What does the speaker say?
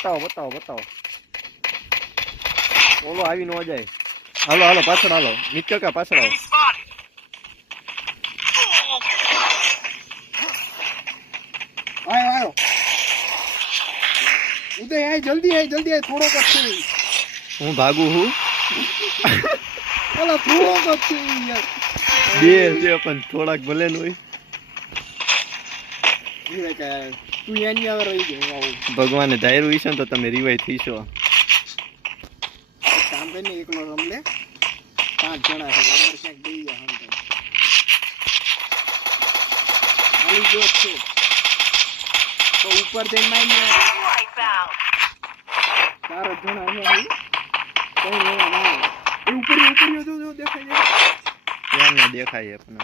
બતાવો ઓલો આવી ન જાય હાલો પાછળ હાલો નીચે કા પાછળ આવો આયો ઉદય આય જલ્દી આય થોડો કટ છે હું ભાગું હું ઓલા થોડો કટ છે યાર બે છે પણ થોડાક ભલે ન હોય તું એની આવે રહી ગયો ભગવાને ધાર્યું હશે તો તમે રિવાઈ થઈશો કામ કરીને એકલો રમ લે 5 જણા છે અંદર ક્યાંક દઈ જા હમ આલી જો છે તો ઉપર જઈને માઈને ચાર જણા અહીંયા કઈ લેવા ના એ ઉપર જો દેખાય ક્યાં ન દેખાય પણ